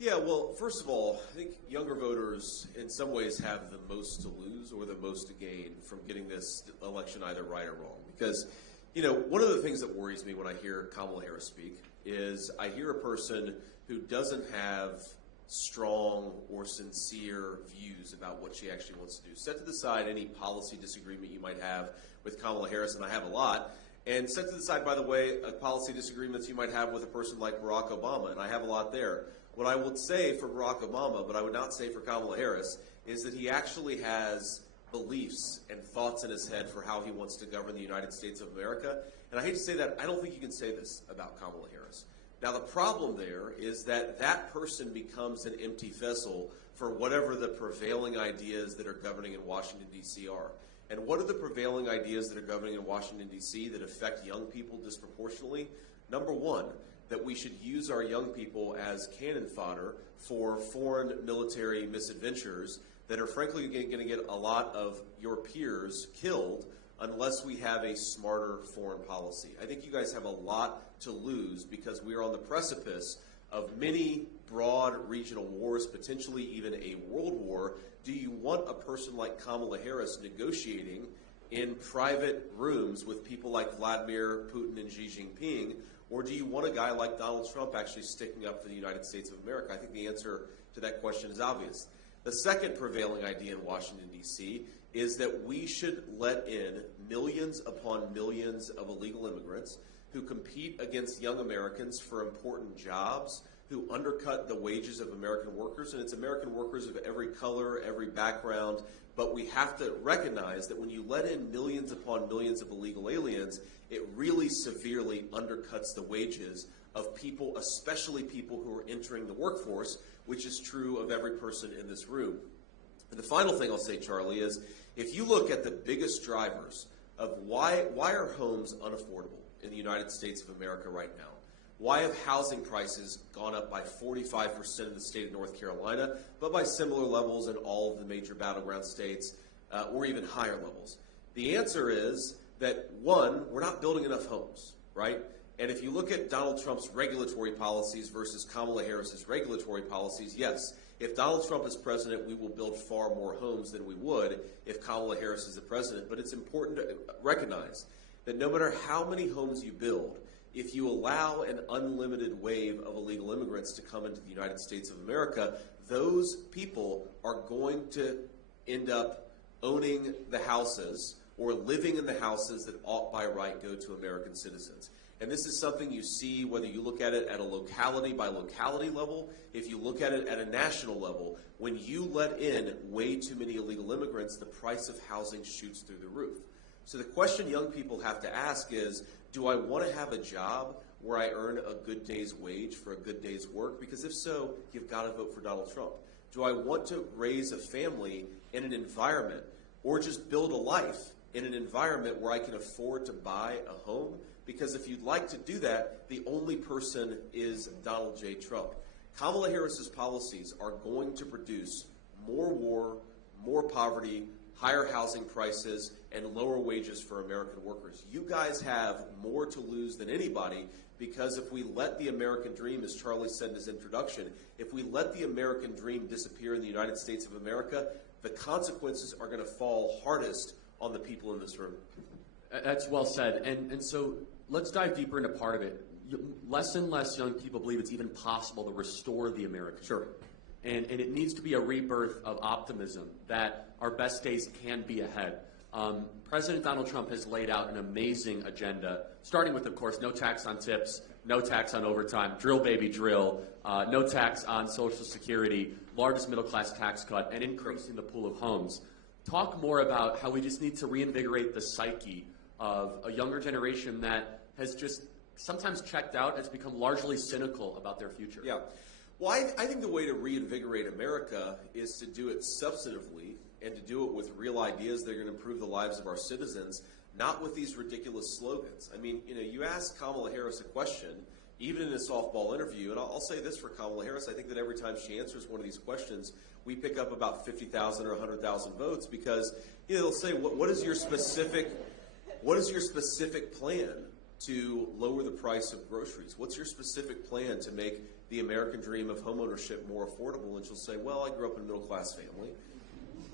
Yeah, well, first of all, I think younger voters in some ways have the most to lose or the most to gain from getting this election either right or wrong. Because, one of the things that worries me when I hear Kamala Harris speak is I hear a person who doesn't have strong or sincere views about what she actually wants to do. Set to the side any policy disagreement you might have with Kamala Harris, and I have a lot. And set to the side, by the way, policy disagreements you might have with a person like Barack Obama, and I have a lot there. What I would say for Barack Obama, but I would not say for Kamala Harris, is that he actually has beliefs and thoughts in his head for how he wants to govern the United States of America. And I hate to say that, I don't think you can say this about Kamala Harris. Now, the problem there is that that person becomes an empty vessel for whatever the prevailing ideas that are governing in Washington, D.C. are. And what are the prevailing ideas that are governing in Washington, D.C. that affect young people disproportionately? Number one, that we should use our young people as cannon fodder for foreign military misadventures that are frankly going to get a lot of your peers killed unless we have a smarter foreign policy. I think you guys have a lot to lose because we are on the precipice of many broad regional wars, potentially even a world war. Do you want a person like Kamala Harris negotiating in private rooms with people like Vladimir Putin and Xi Jinping? Or do you want a guy like Donald Trump actually sticking up for the United States of America? I think the answer to that question is obvious. The second prevailing idea in Washington, D.C. is that we should let in millions upon millions of illegal immigrants who compete against young Americans for important jobs, who undercut the wages of American workers. And it's American workers of every color, every background. But we have to recognize that when you let in millions upon millions of illegal aliens, it really severely undercuts the wages of people, especially people who are entering the workforce, which is true of every person in this room. And the final thing I'll say, Charlie, is if you look at the biggest drivers of why are homes unaffordable in the United States of America right now? Why have housing prices gone up by 45% in the state of North Carolina, but by similar levels in all of the major battleground states, or even higher levels? The answer is that, one, we're not building enough homes, right? And if you look at Donald Trump's regulatory policies versus Kamala Harris's regulatory policies, yes, if Donald Trump is president, we will build far more homes than we would if Kamala Harris is the president. But it's important to recognize that no matter how many homes you build, if you allow an unlimited wave of illegal immigrants to come into the United States of America, those people are going to end up owning the houses or living in the houses that ought by right go to American citizens. And this is something you see whether you look at it at a locality by locality level, if you look at it at a national level. When you let in way too many illegal immigrants, the price of housing shoots through the roof. So the question young people have to ask is, do I want to have a job where I earn a good day's wage for a good day's work? Because if so, you've got to vote for Donald Trump. Do I want to raise a family in an environment or just build a life in an environment where I can afford to buy a home? Because if you'd like to do that, the only person is Donald J. Trump. Kamala Harris's policies are going to produce more war, more poverty, higher housing prices, and lower wages for American workers. You guys have more to lose than anybody because if we let the American dream, as Charlie said in his introduction, if we let the American dream disappear in the United States of America, the consequences are going to fall hardest on the people in this room. That's well said. And so let's dive deeper into part of it. Less and less young people believe it's even possible to restore the American dream. And it needs to be a rebirth of optimism that our best days can be ahead. President Donald Trump has laid out an amazing agenda, starting with, of course, no tax on tips, no tax on overtime, drill baby drill, no tax on Social Security, largest middle-class tax cut, and increasing the pool of homes. Talk more about how we just need to reinvigorate the psyche of a younger generation that has just sometimes checked out, has become largely cynical about their future. Yeah. Well, I think the way to reinvigorate America is to do it substantively and to do it with real ideas that are going to improve the lives of our citizens, not with these ridiculous slogans. I mean, you ask Kamala Harris a question, even in a softball interview, and I'll say this for Kamala Harris, I think that every time she answers one of these questions, we pick up about 50,000 or 100,000 votes because, they'll say, what is your specific plan to lower the price of groceries? What's your specific plan to make the American dream of homeownership more affordable, and she'll say, well, I grew up in a middle-class family.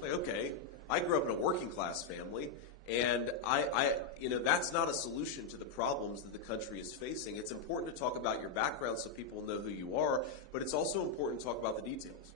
Like, okay, I grew up in a working-class family, and that's not a solution to the problems that the country is facing. It's important to talk about your background so people know who you are, but it's also important to talk about the details.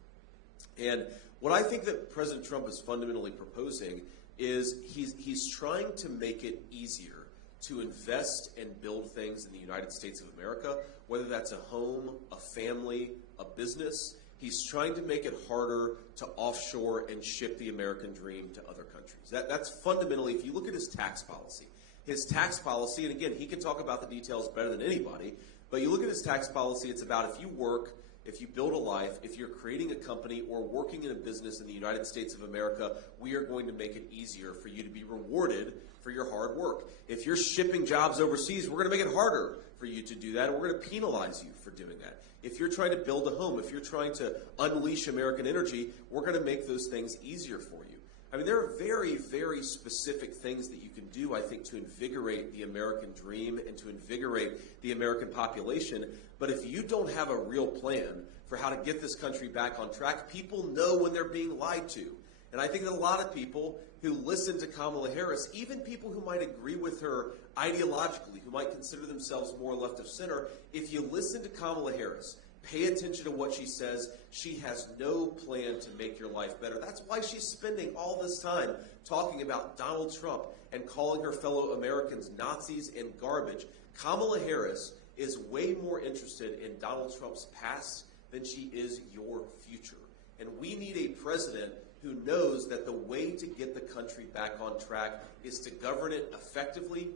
And what I think that President Trump is fundamentally proposing is he's trying to make it easier to invest and build things in the United States of America, whether that's a home, a family, a business. He's trying to make it harder to offshore and ship the American dream to other countries. That's fundamentally, if you look at his tax policy, and again, he can talk about the details better than anybody, but you look at his tax policy, it's about if you work, if you build a life, if you're creating a company or working in a business in the United States of America, we are going to make it easier for you to be rewarded for your hard work. If you're shipping jobs overseas, we're going to make it harder for you to do that, and we're going to penalize you for doing that. If you're trying to build a home, if you're trying to unleash American energy, we're going to make those things easier for you. I mean, there are very, very specific things that you can do, I think, to invigorate the American dream and to invigorate the American population. But if you don't have a real plan for how to get this country back on track, people know when they're being lied to. And I think that a lot of people who listen to Kamala Harris, even people who might agree with her ideologically, who might consider themselves more left of center, if you listen to Kamala Harris, pay attention to what she says, she has no plan to make your life better. That's why she's spending all this time talking about Donald Trump and calling her fellow Americans Nazis and garbage. Kamala Harris is way more interested in Donald Trump's past than she is your future. And we need a president who knows that the way to get the country back on track is to govern it effectively,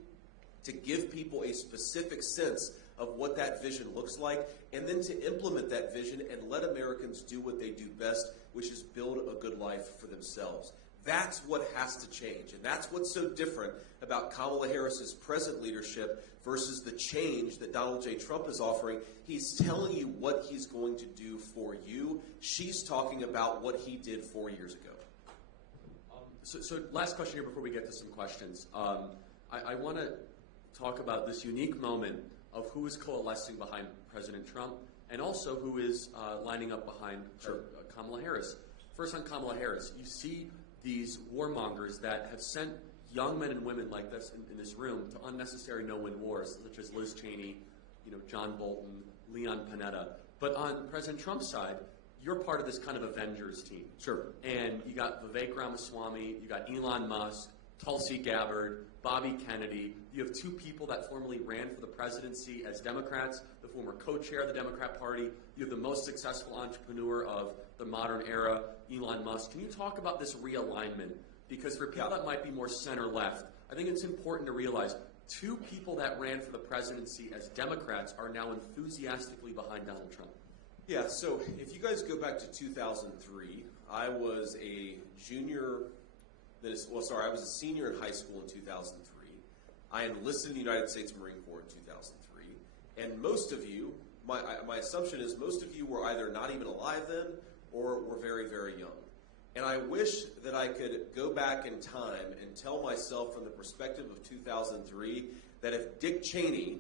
to give people a specific sense of what that vision looks like, and then to implement that vision and let Americans do what they do best, which is build a good life for themselves. That's what has to change, and that's what's so different about Kamala Harris's present leadership versus the change that Donald J. Trump is offering. He's telling you what he's going to do for you. She's talking about what he did 4 years ago. So last question here before we get to some questions. I want to talk about this unique moment of who is coalescing behind President Trump and also who is lining up behind Kamala Harris. First on Kamala Harris, you see these warmongers that have sent young men and women like this in this room to unnecessary no-win wars, such as Liz Cheney, John Bolton, Leon Panetta. But on President Trump's side, you're part of this kind of Avengers team. Sure. And you got Vivek Ramaswamy, you got Elon Musk, Tulsi Gabbard, Bobby Kennedy. You have two people that formerly ran for the presidency as Democrats, the former co-chair of the Democrat Party. You have the most successful entrepreneur of the modern era, Elon Musk. Can you talk about this realignment? Because for people that might be more center-left, I think it's important to realize two people that ran for the presidency as Democrats are now enthusiastically behind Donald Trump. Yeah, so if you guys go back to 2003, I was a senior in high school in 2003. I enlisted in the United States Marine Corps in 2003. And most of you, my assumption is most of you were either not even alive then or were very, very young. And I wish that I could go back in time and tell myself from the perspective of 2003 that if Dick Cheney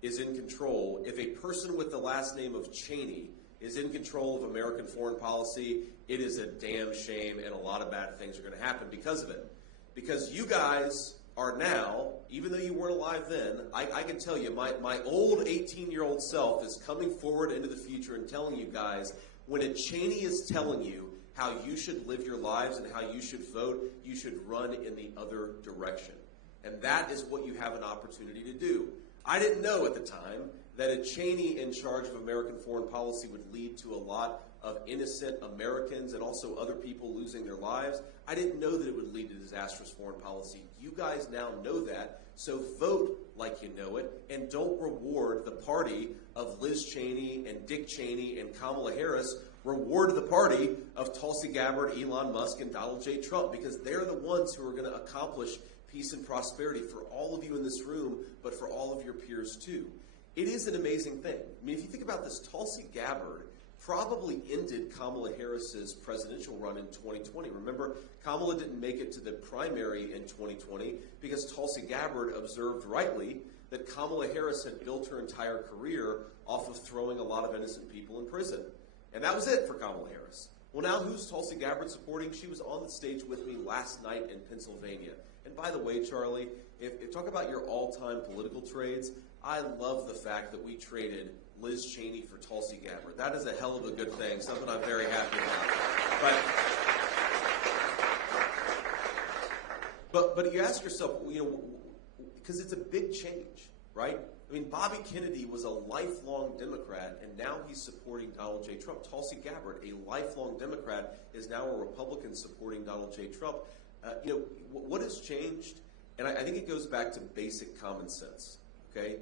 is in control, if a person with the last name of Cheney is in control of American foreign policy, it is a damn shame and a lot of bad things are going to happen because of it. Because you guys are now, even though you weren't alive then, I can tell you, my old 18-year-old self is coming forward into the future and telling you guys, when a Cheney is telling you how you should live your lives and how you should vote, you should run in the other direction. And that is what you have an opportunity to do. I didn't know at the time that a Cheney in charge of American foreign policy would lead to a lot of innocent Americans and also other people losing their lives. I didn't know that it would lead to disastrous foreign policy. You guys now know that, so vote like you know it, and don't reward the party of Liz Cheney and Dick Cheney and Kamala Harris. Reward the party of Tulsi Gabbard, Elon Musk, and Donald J. Trump, because they're the ones who are going to accomplish peace and prosperity for all of you in this room, but for all of your peers too. It is an amazing thing. I mean, if you think about this, Tulsi Gabbard probably ended Kamala Harris's presidential run in 2020. Remember, Kamala didn't make it to the primary in 2020 because Tulsi Gabbard observed rightly that Kamala Harris had built her entire career off of throwing a lot of innocent people in prison. And that was it for Kamala Harris. Well, now who's Tulsi Gabbard supporting? She was on the stage with me last night in Pennsylvania. And by the way, Charlie, if talk about your all-time political trades, I love the fact that we traded Liz Cheney for Tulsi Gabbard. That is a hell of a good thing, something I'm very happy about. But you ask yourself, because it's a big change, right? I mean, Bobby Kennedy was a lifelong Democrat, and now he's supporting Donald J. Trump. Tulsi Gabbard, a lifelong Democrat, is now a Republican supporting Donald J. Trump. What has changed? And I think it goes back to basic common sense, okay?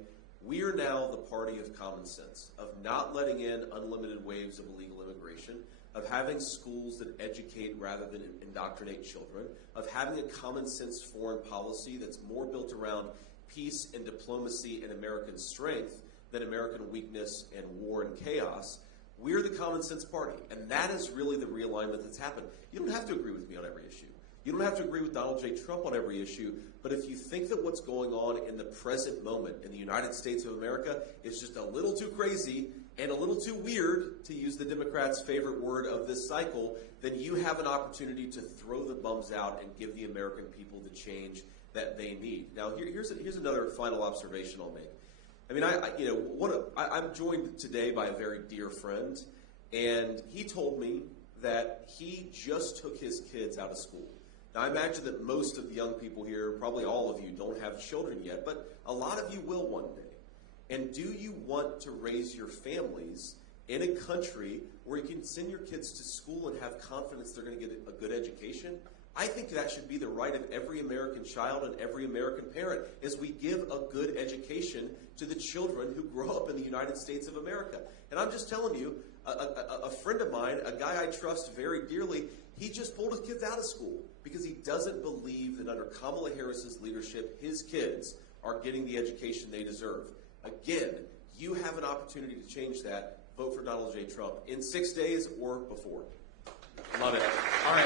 We are now the party of common sense, of not letting in unlimited waves of illegal immigration, of having schools that educate rather than indoctrinate children, of having a common sense foreign policy that's more built around peace and diplomacy and American strength than American weakness and war and chaos. We're the common sense party, and that is really the realignment that's happened. You don't have to agree with me on every issue. You don't have to agree with Donald J. Trump on every issue, but if you think that what's going on in the present moment in the United States of America is just a little too crazy and a little too weird, to use the Democrats' favorite word of this cycle, then you have an opportunity to throw the bums out and give the American people the change that they need. Now, here's another final observation I'll make. I mean, I'm joined today by a very dear friend, and he told me that he just took his kids out of school. Now, I imagine that most of the young people here, probably all of you, don't have children yet, but a lot of you will one day. And do you want to raise your families in a country where you can send your kids to school and have confidence they're going to get a good education? I think that should be the right of every American child and every American parent, is we give a good education to the children who grow up in the United States of America. And I'm just telling you, a friend of mine, a guy I trust very dearly, he just pulled his kids out of school because he doesn't believe that under Kamala Harris's leadership, his kids are getting the education they deserve. Again, you have an opportunity to change that. Vote for Donald J. Trump in 6 days or before. Love it. All right.